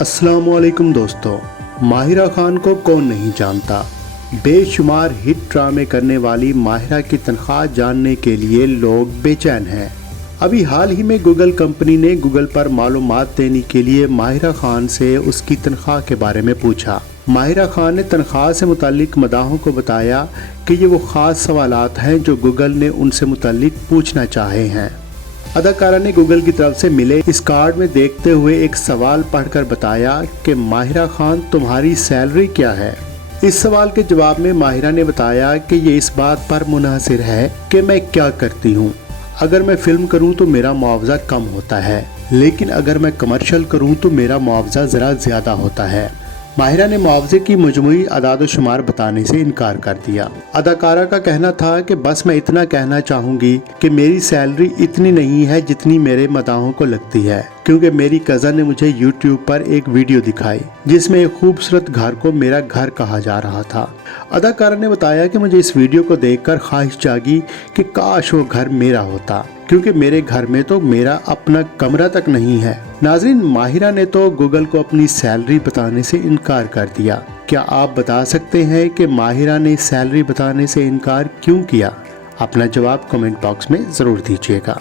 अस्सलाम वालेकुम दोस्तों, माहिरा खान को कौन नहीं जानता। बेशुमार हिट ड्रामे करने वाली माहिरा की तनख्वाह जानने के लिए लोग बेचैन हैं। अभी हाल ही में गूगल कंपनी ने गूगल पर मालूमात देने के लिए माहिरा खान से उसकी तनख्वाह के बारे में पूछा। माहिरा खान ने तनख्वाह से मुतालिक मदाहों को बताया कि ये वो ख़ास सवालात हैं जो गूगल ने उनसे मुतालिक पूछना चाहे हैं। अदाकारा ने गूगल की तरफ से मिले इस कार्ड में देखते हुए एक सवाल पढ़कर बताया कि माहिरा खान तुम्हारी सैलरी क्या है। इस सवाल के जवाब में माहिरा ने बताया कि ये इस बात पर मुनहसिर है कि मैं क्या करती हूँ। अगर मैं फिल्म करूँ तो मेरा मुआवजा कम होता है, लेकिन अगर मैं कमर्शियल करूँ तो मेरा मुआवजा ज़रा ज़्यादा होता है। माहिरा ने मुआवजे की मजमूई अदाद शुमार बताने से इनकार कर दिया। अदाकारा का कहना था कि बस मैं इतना कहना चाहूँगी कि मेरी सैलरी इतनी नहीं है जितनी मेरे मदाहों को लगती है, क्योंकि मेरी कज़न ने मुझे यूट्यूब पर एक वीडियो दिखाई जिसमें एक खूबसूरत घर को मेरा घर कहा जा रहा था। अदाकारा ने बताया कि मुझे इस वीडियो को देखकर ख्वाहिश जागी कि काश वो घर मेरा होता, क्योंकि मेरे घर में तो मेरा अपना कमरा तक नहीं है। नाज़रीन, माहिरा ने तो गूगल को अपनी सैलरी बताने से इनकार कर दिया। क्या आप बता सकते हैं कि माहिरा ने सैलरी बताने से इनकार क्यों किया? अपना जवाब कमेंट बॉक्स में ज़रूर दीजिएगा।